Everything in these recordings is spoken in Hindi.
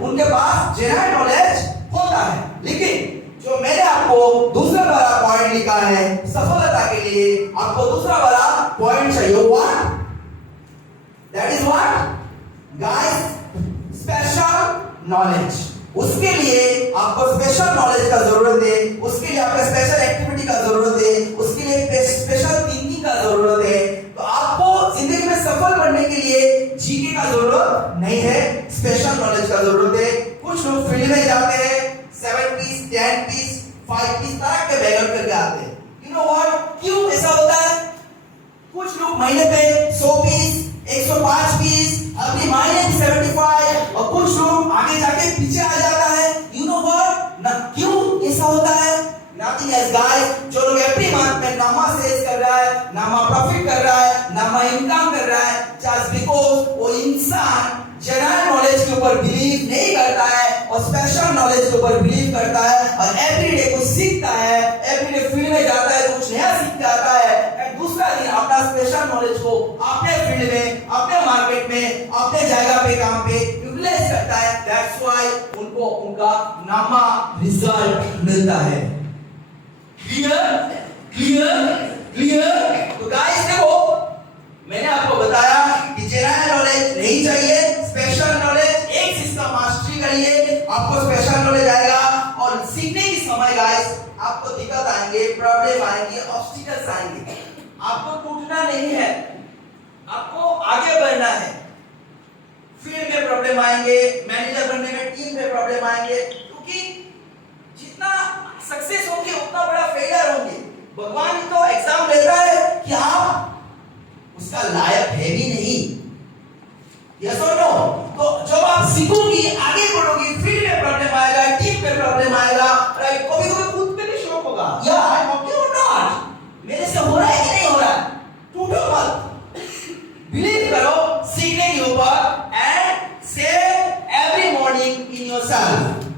उनके पास जेन्युइन नॉलेज होता है। लेकिन जो मैंने आपको दूसरा वाला पॉइंट लिखा है सफलता के लिए, आपको दूसरा वाला पॉइंट चाहिए, what? That is what guys? Special knowledge. उसके लिए आपको स्पेशल नॉलेज का जरूरत है, उसके लिए आपको स्पेशल एक्टिविटी का जरूरत है, उसके लिए स्पेशल थिंकिंग का जरूरत है। तो आपको जिंदगी में सफल बनने के लिए जीके का जरूरत नहीं है, स्पेशल नॉलेज का जरूरत है। कुछ लोग फील्ड में जाते हैं 7 पीस 10 पीस 5 पीस तरह के बैग करके आते हैं। यू नो व्हाट, क्यों ऐसा होता है? कुछ लोग महीने पे 100 पीस 105 पीस, अभी महीने 75, और कुछ लोग आगे जाके पीछे आ जाता है। यू नो व्हाट ना, क्यों ऐसा होता है? नथिंग एल्स गाइस, जो लोग एवरी मंथ में नामा सेल्स कर रहा है, नामा प्रॉफिट कर रहा है, नामा इनकम कर रहा है, जस्ट बिकॉज वो इंसान जनरल नॉलेज के ऊपर बिलीव नहीं करता है और स्पेशल नॉलेज के ऊपर बिलीव करता है, और एवरीडे कुछ सीखता है, एवरीडे फील्ड में जाता है तो कुछ नया सीख के आता है, एंड दूसरा दिन अपना स्पेशल नॉलेज को अपने फील्ड में, अपने मार्केट में, अपने जगह पे काम पे यूटिलाइज करता है। दैट्स व्हाई उनको उनका नामा रिजल्ट मिलता है। Clear clear clear? तो गाइस देखो, मैंने आपको बताया कि जनरल नॉलेज नहीं चाहिए, स्पेशल नॉलेज। एक चीज का मास्टरी करिए, आपको स्पेशल नॉलेज आएगा, और सीखने की समय गाइस आपको दिक्कत आएंगे, प्रॉब्लम आएंगे, ऑब्स्टिकल्स आएंगे। आपको टूटना नहीं है, आपको आगे बढ़ना है। फील्ड में प्रॉब्लम आएंगे, मैनेजर बनने में टीम में प्रॉब्लम आएंगे, क्योंकि जितना सक्सेस होंगे उतना बड़ा फेलियर होंगे। भगवान ही तो एग्जाम लेता है कि आप उसका लायक है भी नहीं। यस और नो? तो जब आप सीखोगी, आगे बढ़ोगी, फील्ड में प्रॉब्लम आएगा, टीम में प्रॉब्लम आएगा, राइट? कभी-कभी खुद पे भी शौक होगा, या आई एम ओके और नॉट, मेरे से हो रहा है कि नहीं हो रहा है। टूटो मत, बिलीव करो सीखने के ऊपर, एंड से एवरी मॉर्निंग इन योरसेल्फ।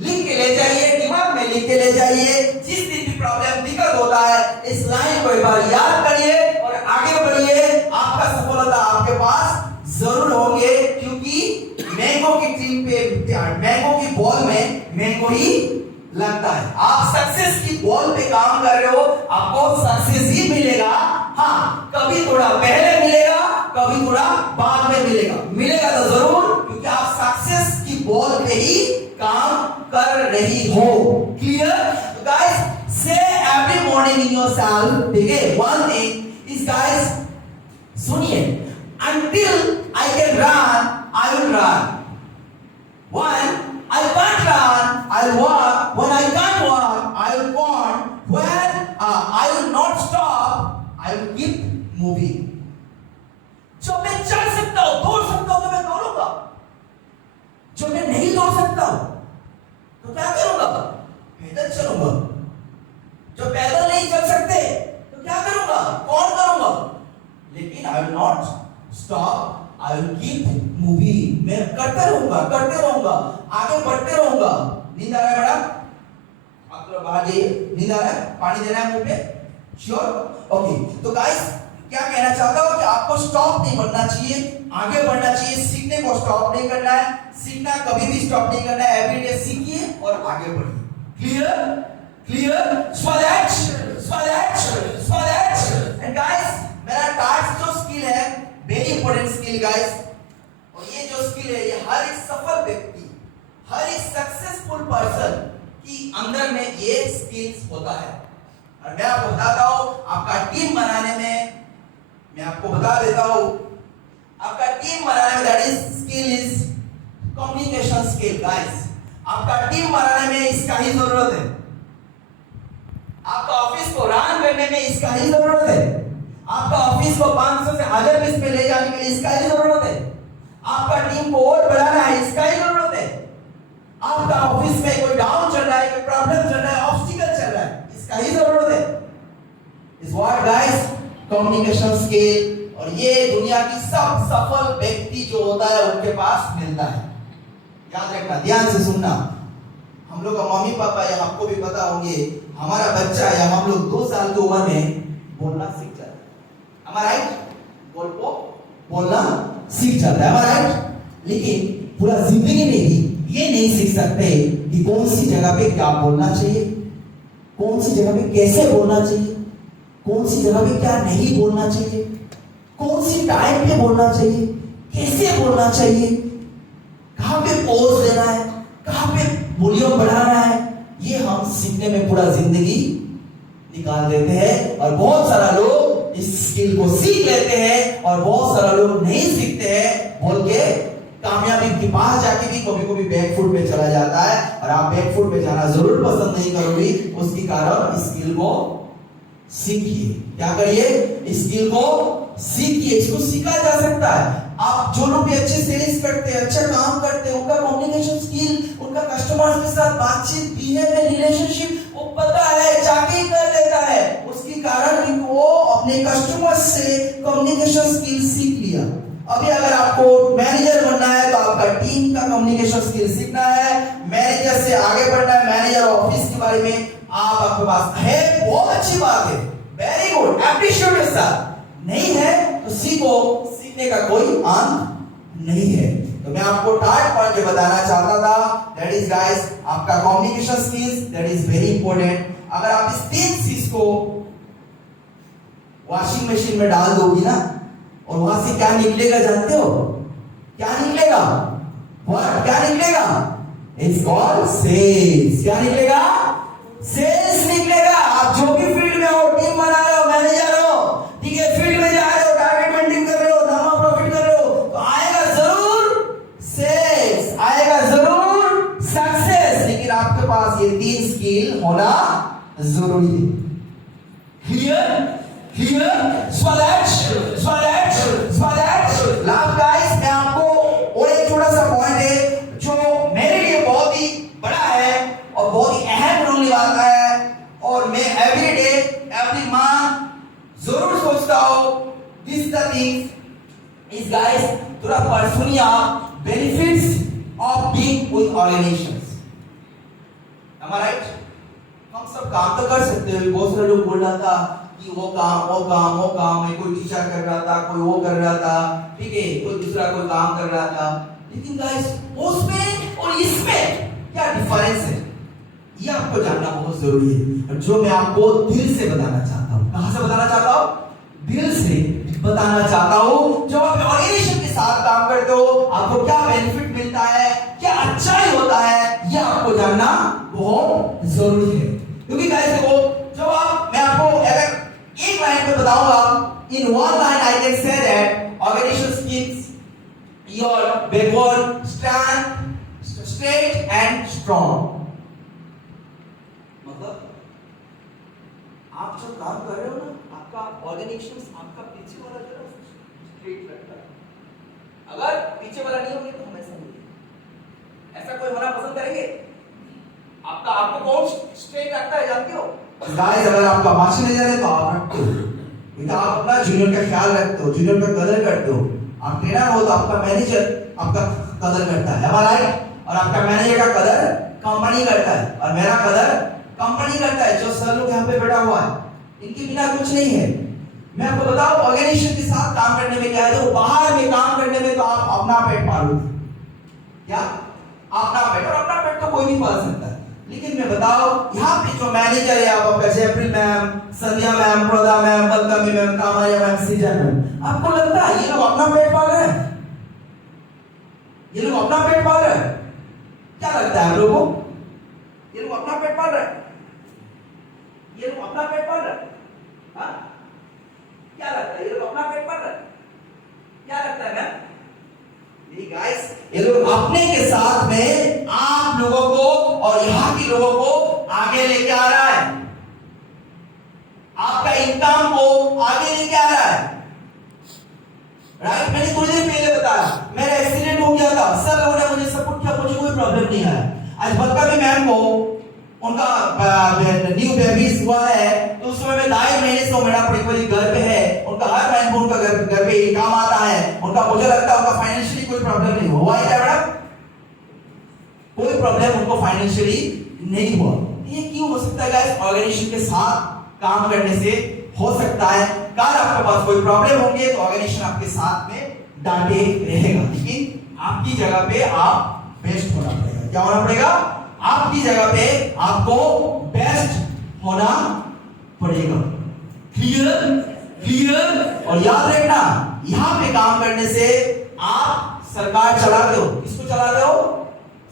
लिख के ले जाइए, दिमाग में लिख के ले जाइए। जिस दिन भी प्रॉब्लम दिक्कत होता है, इस लाइन को एक बार याद करिए और आगे बढ़िए। आपका सफलता आपके पास जरूर होंगे, क्योंकि मैंगो की टीम पे, मैंगो की बॉल में मैंगो ही लगता है। आप सक्सेस की बॉल पे काम कर रहे हो, आपको सक्सेस ही मिलेगा। हाँ, कभी थोड़ा पहले मिलेगा, कभी थोड़ा बाद में मिलेगा, मिलेगा तो जरूर, क्योंकि आप सक्सेस की बॉल पे ही काम कर रही हो। क्लियर? तो गाइस से एवरी मॉर्निंग इन योरसेल्फ, ठीक है? वन थिंग इज गाइस, सुनिए, until I can run, I will run. When I can't run, I'll walk. When I can't walk, I will walk. When I will not stop, I will keep moving. जो मैं चल सकता हूँ, दौड़ सकता हूँ, तो मैं दौड़ूंगा। जो मैं नहीं दौड़ सकता हूँ, तो क्या करूंगा? पैदल चलूंगा। जो पैदल नहीं चल सकते, तो क्या करूंगा? कौन करूंगा? लेकिन I will not stop, I will keep moving. मैं करते रहूंगा, आगे बढ़ते रहूंगा। नींद आ रहा है मैडम? आप थोड़ा बाहर जाइए, नींद आ रहा है? पानी देना है मुंह पे? श्योर? ओके। तो गाइस क्या कहना चाहता हूं कि आपको स्टॉप नहीं बनना चाहिए, आगे बढ़ना चाहिए। सीखने को स्टॉप नहीं करना है, सीखना कभी भी स्टॉप नहीं करना है। एवरीडे सीखिए और आगे बढ़िए। Clear clear? एंड गाइस, मेरा टास्क जो स्किल है, वेरी इंपॉर्टेंट स्किल गाइस, और ये जो स्किल है, ये हर एक सफल व्यक्ति, हर एक सक्सेसफुल पर्सन की अंदर में ये स्किल्स होता है। और मैं आपको बताता हूं, आपका टीम बनाने में, मैं आपको बता देता हूं, आपका टीम बनाने में that is skill is communication skill guys. आपका टीम बनाने में इसका ही जरूरत है, आपका ऑफिस को रन करने में इसका ही जरूरत है, आपका ऑफिस को 500 से 1000 पीस पे ले जाने के लिए इसका ही जरूरत है, आपका टीम को और बढ़ाना है, इसका ही जरूरत है, आपका ऑफिस में कोई डाउन चल रहा है, कोई प्रॉब्लम चल रहा है, ऑब्स्टिकल चल रहा है, इसका ही जरूरत है। इस व्हाट गाइस? Communication skill. और ये दुनिया की सब सफल व्यक्ति जो होता है उनके पास मिलता है। याद रखना, ध्यान से सुनना। हम लोग का मम्मी पापा या आपको भी पता होंगे, हमारा बच्चा या हम लोग 2 साल की उम्र में बोलना सीख जाता है। am I right? बोलना सीख जाता है। am I right? लेकिन पूरा जिंदगी में भी ये नहीं सीख सकते कि कौन सी जगह पे क्या बोलना चाहिए, कौन सी जगह पे कैसे बोलना चाहिए, कौन सी जगह पे क्या नहीं बोलना चाहिए, कौन सी टाइम पे बोलना चाहिए, कैसे बोलना चाहिए, कहां पे पॉज देना है, कहां पे वॉल्यूम बढ़ाना है, ये हम सीखने में पूरा जिंदगी निकाल देते हैं। और बहुत सारा लोग इस स्किल को सीख लेते हैं और बहुत सारा लोग नहीं सीखते हैं बोल के कामयाबी के पास जाके भी कभी कभी बैकफुट पे चला जाता है। और आप बैकफुट पे जाना जरूर पसंद नहीं करोगे, उसके कारण स्किल को सीखिए। क्या करिए? स्किल को सीखिए, इसको सीखा जा सकता है। आप जो लोग भी अच्छे सेल्स करते हैं, अच्छा काम करते हैं, उनका कम्युनिकेशन स्किल, उनका कस्टमर्स के साथ बातचीत, बिहेवियर, रिलेशनशिप वो पता है, जाके कर लेता है। उसके कारण कि वो अपने कस्टमर्स से कम्युनिकेशन स्किल सीख लिया। अभी अगर आपको मैनेजर बनना है तो आपका टीम का कम्युनिकेशन स्किल सीखना है, मैनेजर से आगे बढ़ना है, मैनेजर ऑफिस के बारे में आपके पास है, बहुत अच्छी बात है, वेरी गुड, एप्रिशिएट योरसेल्फ। नहीं है तो सीखो, सीखने का कोई अंत नहीं है। तो मैं आपको थर्ड पॉइंट जो बताना चाहता था, दैट इज गाइस आपका communication skills, that is very important. अगर आप इस तीन चीज को वॉशिंग मशीन में डाल दोगी ना, और वहां से क्या निकलेगा जानते हो? क्या निकलेगा? व्हाट? क्या निकलेगा? It's called cells. क्या निकलेगा? सेल्स निकलेगा। आप जो भी फील्ड में हो, टीम बना रहे हो, मैनेजर हो, ठीक है, फील्ड में जा रहे हो, टारगेट मेंटेन कर रहे हो, धर्मा प्रॉफिट कर रहे हो, तो आएगा जरूर सेल्स, आएगा जरूर सक्सेस। लेकिन आपके पास ये तीन स्किल होना जरूरी है। क्लियर? लास्ट गाइस, मैं आपको और एक छोटा सा पॉइंट है जो मेरे लिए बहुत ही बड़ा है और बहुत ही अहम रोल निभाता है, और मैं एवरी डे एवरी मंथ जरूर सोचता हूं this the thing is guys, थोड़ा पर्सनली आप benefits of being with organisations. Am I right? हम सब काम तो कर सकते हैं। बहुत सारे लोग बोल रहा था कि वो काम है, कोई टीचर कर रहा था, कोई वो कर रहा था, ठीक है, कोई दूसरा कोई काम कर रहा था। लेकिन गाइस उसमें और इसमें क्या डिफरेंस है, ये आपको जानना बहुत जरूरी है। और जो मैं आपको दिल से बताना चाहता हूँ, कहां से बताना चाहता हूँ? दिल से बताना चाहता हूँ। जब आप ऑर्गेनाइजेशन के साथ काम करते हो, आपको क्या बेनिफिट मिलता है, क्या अच्छाई होता है, ये आपको जानना बहुत जरूरी है। क्योंकि गाइस देखो, जब मैं आपको अगर एक लाइन में बताऊंगा, in one line I can say that organisation keeps your backbone straight and strong. मतलब आप जो काम कर रहे हो ना, आपका ऑर्गेनाइजेशन आपका पीछे वाला जो है स्ट्रेट रखता है। अगर पीछे वाला नहीं होगा तो हमेशा नहीं। ऐसा कोई होना पसंद करेंगे? आपको कौन स्ट्रेट रखता है जानते हो? गाइस, अगर आपका मास्टर मैनेजर है तो आप रखते हो, तो आप अपना जूनियर का ख्याल रखते हो, जूनियर का कदर करते हो। आप ट्रेनर हो तो आपका मैनेजर आपका कदर करता है, राइट? और आपका मैनेजर का कदर कंपनी करता है, और मेरा कदर कंपनी करता है। जो सर लोग यहाँ पे बैठा हुआ है, इनके बिना कुछ नहीं है। मैं आपको बताऊं, ऑर्गेनाइजेशन के साथ काम करने में क्या है, तो बाहर में काम करने में तो आप अपना पेट पालोगे, क्या अपना पेट, और अपना पेट तो कोई नहीं पाल सकता है। लेकिन मैं बताओ, यहाँ पे जो मैनेजर है, आपका Jaypri ma'am, Sandhya ma'am, Prada ma'am, बलकमी मैम, कामाया मैम, सीजन मैम, आपको लगता है ये लोग अपना पेट पाल रहे हैं? ये लोग अपना पेट पाल रहे हैं? क्या लगता है आप लोगों को? ये लोग अपना पेट पाल रहे हैं? ये लोग अपना पेट पाल रहे हैं? हाँ? क्या लगता है? ये लोग अपना पेट पाल रहे हैं? क्या लगता है मैम? नहीं गाइस, ये लोग अपने के साथ में आप लोगों को और यहाँ के लोगों को आगे लेके आ रहा है, आपका इनकम को आगे लेके आ रहा है, राइट? मैंने थोड़ी देर पहले बताया, मेरा एक्सीडेंट हो गया था, सर लोगों ने मुझे सपोर्ट किया, मुझे कोई प्रॉब्लम नहीं आया। आज बलकमी मैम को उनका न्यू बेबीज हुआ है, तो उस समय में 2.5 महीने से मेरा परिवार घर पे है, उनका हर महीने उनका घर पे काम आता है, उनका मुझे लगता है उनका फाइनेंशियली कोई प्रॉब्लम नहीं हुआ है मैडम, कोई प्रॉब्लम उनको फाइनेंशियली नहीं हुआ। ये क्यों हो सकता है गाइस? ऑर्गेनाइजेशन के साथ काम करने से हो सकता है। कल आपके पास कोई प्रॉब्लम होंगे तो ऑर्गेनाइजेशन आपके साथ में डांटे रहेगा, लेकिन आपकी जगह पे आप बेस्ट होना पड़ेगा। क्या होना पड़ेगा? आपकी जगह पे आपको बेस्ट होना पड़ेगा। क्लियर? क्लियर? और याद रखना, यहां पे काम करने से आप सरकार चलाते हो। किसको चलाते हो?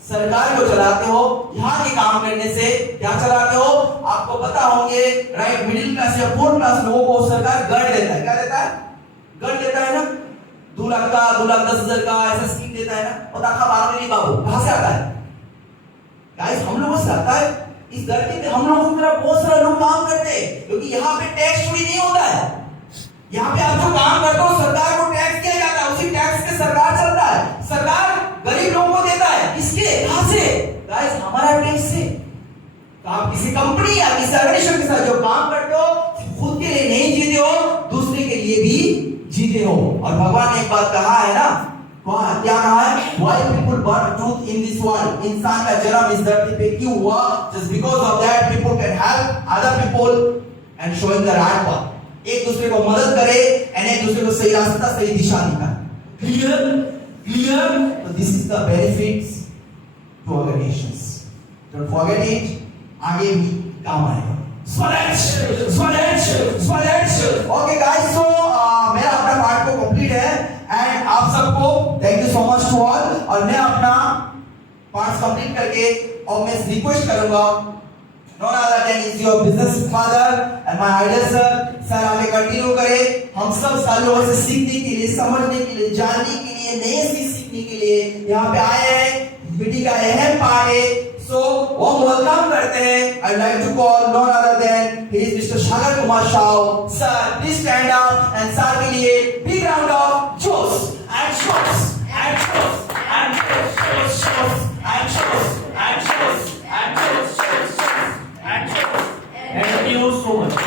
सरकार को चलाते हो। यहां के काम करने से क्या चलाते हो? आपको पता होंगे, राइट, मिडिल क्लास या फोर्थ क्लास लोगों को सरकार गढ़ देता है। क्या देता है? गढ़ देता है ना, 2 लाख का, 2,10,000 का ऐसा स्कीम देता है ना। और दाखा बारह नहीं बाबू, कहां से आता है? गाइस, हम लोगों से आता है। इस धरती पे हम लोगों की तरह बहुत सारे लोग काम करते हैं, क्योंकि यहाँ पे टैक्स चोरी नहीं होता है। यहाँ पे आप जो काम करते हो, सरकार को टैक्स दिया जाता है, उसी टैक्स से सरकार चलता है। सरकार गरीब लोगों को देता है। किसके? कहां से? गाइस, हमारा टैक्स से। तो आप किसी कंपनी या किसी ऑर्गेनाइजेशन के साथ जो काम करते हो, खुद के लिए नहीं जीते हो, दूसरे के लिए भी जीते हो। और भगवान ने एक बात कहा है ना, क्या कहा है? Why people burn truth in this world? इंसान का जन्म इस धरती पे क्यों हुआ? Just because of that, people can help other people and showing the right path. एक दूसरे को मदद करे and एक दूसरे को सही रास्ता, सही दिशा दिखाए। Clear? Clear? So this is the benefits to organizations. Don't forget it. आगे भी काम आएगा। Swaraj, Swaraj, Swaraj. Okay guys, so मेरा अपना पार्ट को कंप्लीट है एंड आप सबको thank you so much to all. और मैं अपना पार्ट कंप्लीट करके और मैं रिक्वेस्ट करूंगा, none other than is your business father and my ideal sir आगे कंटिन्यू करें। हम सब सालों से सीखने के लिए, समझने के लिए, जानने के लिए, नए सीखने के लिए यहाँ पे आए हैं। मीटिंग का अहम पार्ट है। So, वो वेलकम करते हैं। I'd like to call none other than he is Mr. Sagar Kumar Shah. Sir, please stand up and sir के लिए big round of applause and shots and shots and shots and shots and shots and shots and shots and shots. Thank you so much.